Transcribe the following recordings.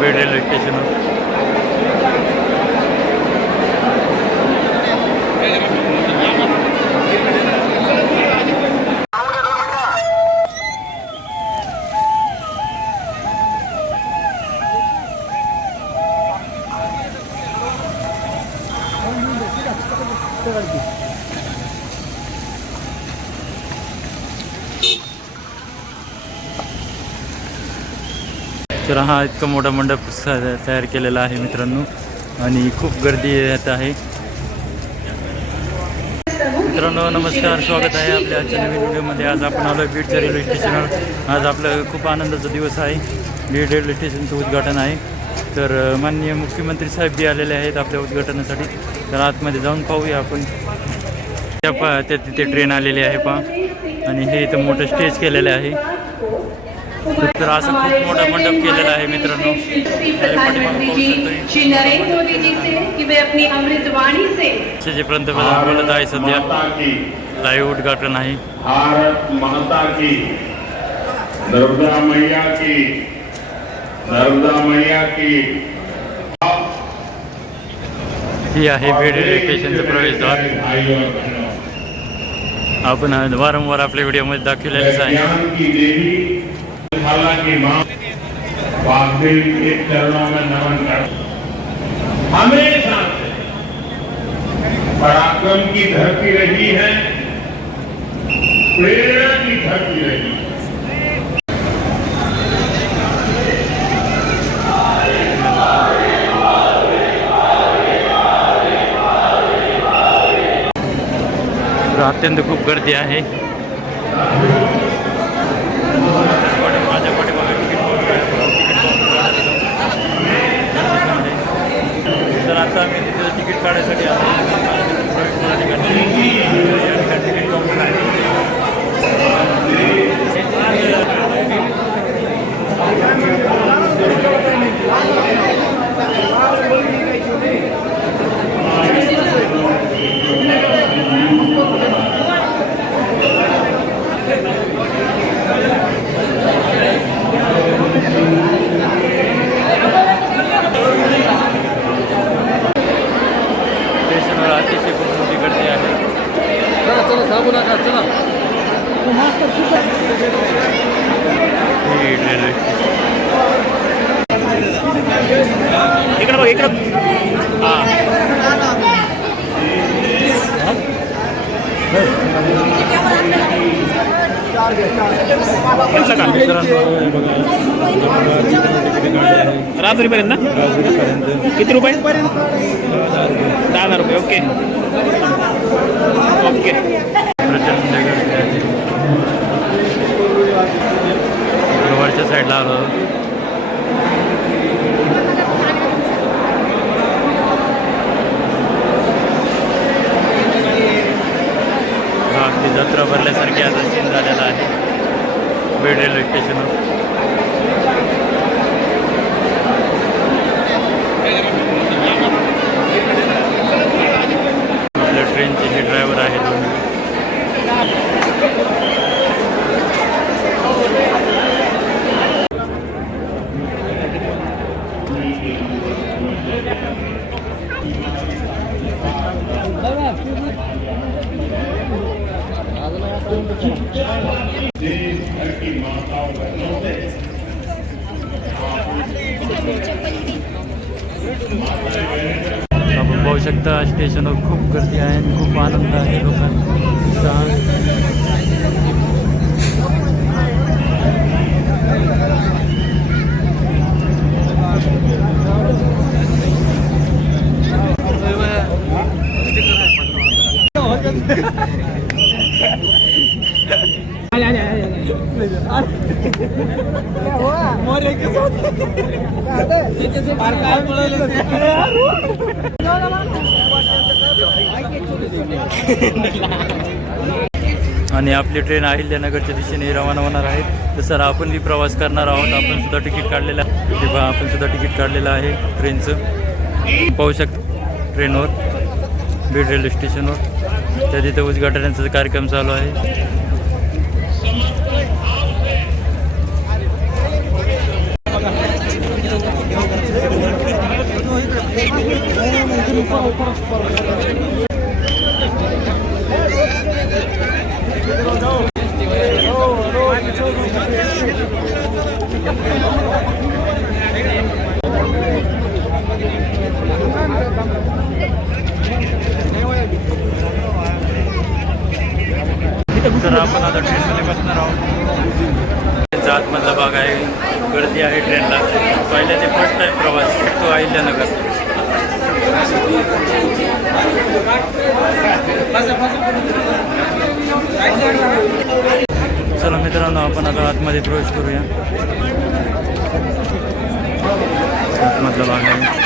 Beed railway स्टेशनवर तर हा इतका मोठा मंडप स- तयार केलेला आहे मित्रांनो. आणि खूप गर्दी येत आहे. मित्रांनो नमस्कार. स्वागत आहे आपल्या आजच्या नवीन व्हिडिओमध्ये. आज आपण आलो बीडच्या रेल्वे स्टेशनवर आज आपलं खूप आनंदाचा दिवस आहे. बीड रेल्वे स्टेशनचं उद्घाटन आहे. तर माननीय मुख्यमंत्री साहेब बी आलेले आहेत आपल्या उद्घाटनासाठी. तर आतमध्ये जाऊन पाहूया आपण. त्या पा त्या तिथे ट्रेन आलेली आहे पहा. आणि हे इथं मोठं स्टेज केलेलं आहे. तर असं खूप मोठा मंडप केलेला आहे मित्रांनो. जी से कि वे अपनी अमृत वाणी से हे जे पंतप्रधान बोलत आहे सध्या. लाईव्ह उद्घाटन आहे. भारत माता की नर्मदा मैया की नर्मदा मैया की। ही आहे बीड स्टेशनचं प्रवेशद्वार. आपण वारंवार आपल्या व्हिडिओमध्ये दाखवलेलंच आहे. ज्ञान की माँ वासुदेव के चरणों में नमन कर हमेशा से पराक्रम की धरती रही है। प्रेरणा की धरती रही है। अत्यंत खूप गर्दी आहे इकडं बघ इकडं. हां. राजुरीपर्यंत ना? किती रुपये? दहा हजार रुपये ओके. ओके प्रचंड गर्दी आहे वरच्या अगदी जत्रा भरल्यासारखी आता सीन झालेला आहे. बीड रेल्वे स्टेशनवर. आपण पाहू शकता स्टेशनवर खूप गर्दी आहे आणि खूप आनंद आहे लोकांचा आणि आपली ट्रेन अहिल्यानगरच्या दिशेने रवाना होणार आहे. तर सर आपण बी प्रवास करणार आहोत. आपण सुद्धा तिकीट काढलेलं आहे. ते आपण सुद्धा तिकीट काढलेलं आहे ट्रेनचं. पाहू शकतो ट्रेनवर बीड रेल्वे स्टेशनवर. त्या तिथं उद्घाटनाचा कार्यक्रम चालू आहे. तर आपण आता ट्रेनमध्ये बसणार आहोत. जातमधला भाग आहे गर्दी आहे ट्रेनला. पहिल्या ते फर्स्ट टाईम प्रवास तो अहिल्यानगर. चला मित्रांनो आपण आता आतमध्ये प्रवेश करूया. आतमधला भाग आहे.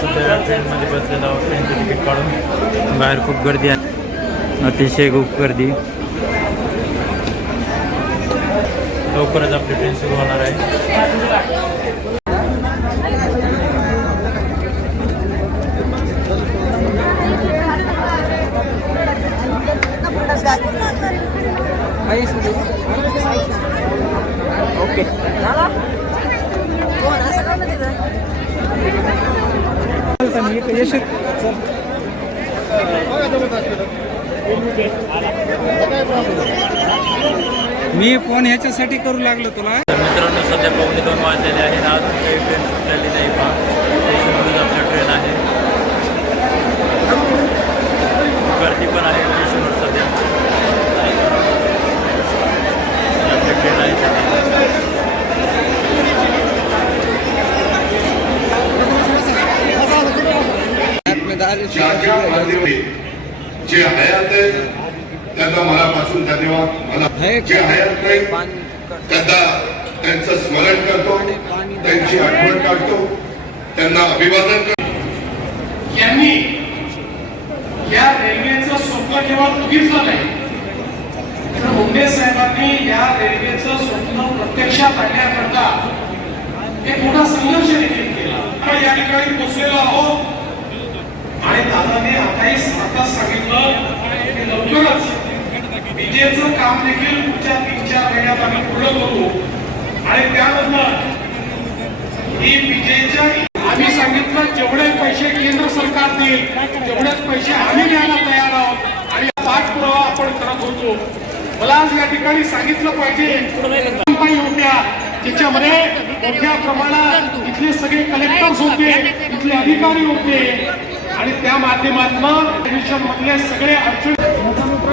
सध्या ट्रेनमध्ये बसलेला आहोत ट्रेनचं तिकीट काढून. बाहेर खूप गर्दी आहे. अतिशय खूप गर्दी. लवकरच आपली ट्रेन सुरू होणार आहे ओके मी फोन ह्याच्यासाठी करू लागलो तुला. मित्रांनो सध्या पावणे दोन वाजलेले आहेत. आज काही ट्रेन सुटलेली नाही पहा स्टेशनमध्येच आपली ट्रेन आहे गर्दी पण आहे स्टेशनवर सध्या आपली ट्रेन आहे सध्या ज्या ज्या माध्यमे जे हयात आहेत त्यांना मनापासून धन्यवाद. मला जे हयात नाही त्यांना त्यांचं स्मरण करतो त्यांची आठवण काढतो त्यांना अभिवादन करतो. यांनी या रेल्वेचं स्वप्न केवळ बघितलं नाही. तर मुंडे साहेबांनी या रेल्वेचं स्वप्न प्रत्यक्षात आणण्याकरता एक मोठा संघर्ष देखील केला. आपण या ठिकाणी पोचलेलो आहोत. आणि दादाने आताही आता सांगितलं की लवकरच विजेचं काम देखील पुढच्या तीन चार महिन्यात आम्ही पूर्ण करू. आणि त्यानंतर ही विजेच्या आम्ही सांगितलं जेवढे पैसे केंद्र सरकार देईल तेवढेच पैसे आम्ही द्यायला तयार आहोत. आणि पाठपुरावा आपण करत होतो. मला आज या ठिकाणी सांगितलं पाहिजे होत्या ज्याच्यामध्ये मोठ्या प्रमाणात इथले सगळे कलेक्टर्स होते इथले अधिकारी होते. आणि त्या माध्यमातून ऍडमिशन मधले सगळे अडचणी मुख्यमंत्री